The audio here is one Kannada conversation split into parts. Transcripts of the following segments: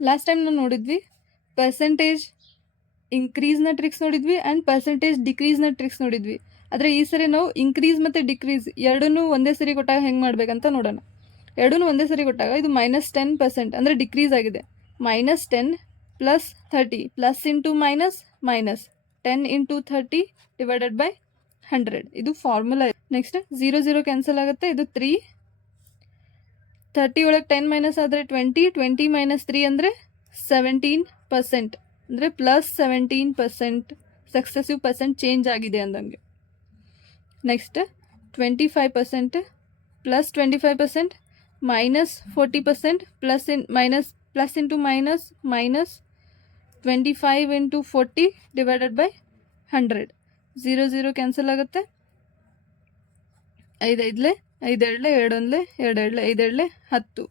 ಲಾಸ್ಟ್ ಟೈಮ್ ನಾವು ನೋಡಿದ್ವಿ ಪರ್ಸೆಂಟೇಜ್ ಇನ್ಕ್ರೀಸ್ನ ಟ್ರಿಕ್ಸ್ ನೋಡಿದ್ವಿ ಆ್ಯಂಡ್ ಪರ್ಸೆಂಟೇಜ್ ಡಿಕ್ರೀಸ್ನ ಟ್ರಿಕ್ಸ್ ನೋಡಿದ್ವಿ. ಆದರೆ ಈ ಸರಿ ನಾವು ಇನ್ಕ್ರೀಸ್ ಮತ್ತು ಡಿಕ್ರೀಸ್ ಎರಡನ್ನೂ ಒಂದೇ ಸರಿ ಕೊಟ್ಟಾಗ ಹೆಂಗೆ ಮಾಡಬೇಕಂತ ನೋಡೋಣ. ಎರಡನ್ನೂ ಒಂದೇ ಸರಿ ಕೊಟ್ಟಾಗ ಇದು -10% ಅಂದರೆ ಡಿಕ್ರೀಸ್ ಆಗಿದೆ. -10 + 30 plus into minus minus 10 × 30 divided by 100 ಇದು ಫಾರ್ಮುಲಾ. ನೆಕ್ಸ್ಟ್ 0 0 ಕ್ಯಾನ್ಸಲ್ ಆಗುತ್ತೆ, ಇದು 3. 30 ಒಳಗೆ 10 ಮೈನಸ್ ಆದರೆ 20, 20 - 3 ಅಂದರೆ 17%, ಅಂದರೆ +17% ಸಕ್ಸೆಸಿವ್ ಪರ್ಸೆಂಟ್ ಚೇಂಜ್ ಆಗಿದೆ ಅಂದಂಗೆ. Next 25% +25% -40% plus into minus minus 25 × 40 divided by 100. 0 0 cancel ಆಗುತ್ತೆ, 5 5 5 2 2 1 2 2 5 2 10.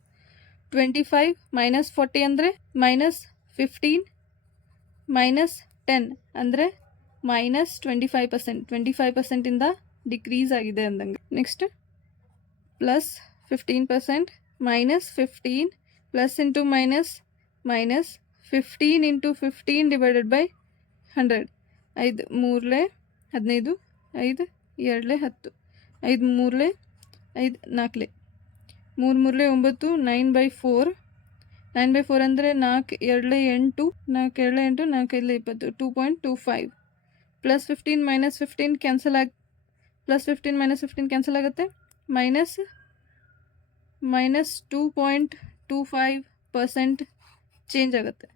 25 - 40 ಅಂದರೆ -15 -10 ಅಂದರೆ -25%. 25%ಇಂದ ಡಿಕ್ರೀಸ್ ಆಗಿದೆ ಅಂದಂಗೆ. Next +15% -15 plus into minus minus 15 × 15 divided by 100. 5 3 15, 5 2 10, 5 3 5 4 3 3 9, 9/4. 9/4 ಅಂದರೆ 4 2 8, 4 2 8, 4 5 20, 2.25. +15 - 15 ಕ್ಯಾನ್ಸಲ್ +15 - 15 ಕ್ಯಾನ್ಸಲ್ ಆಗುತ್ತೆ, -2.25% ಚೇಂಜ್ ಆಗುತ್ತೆ.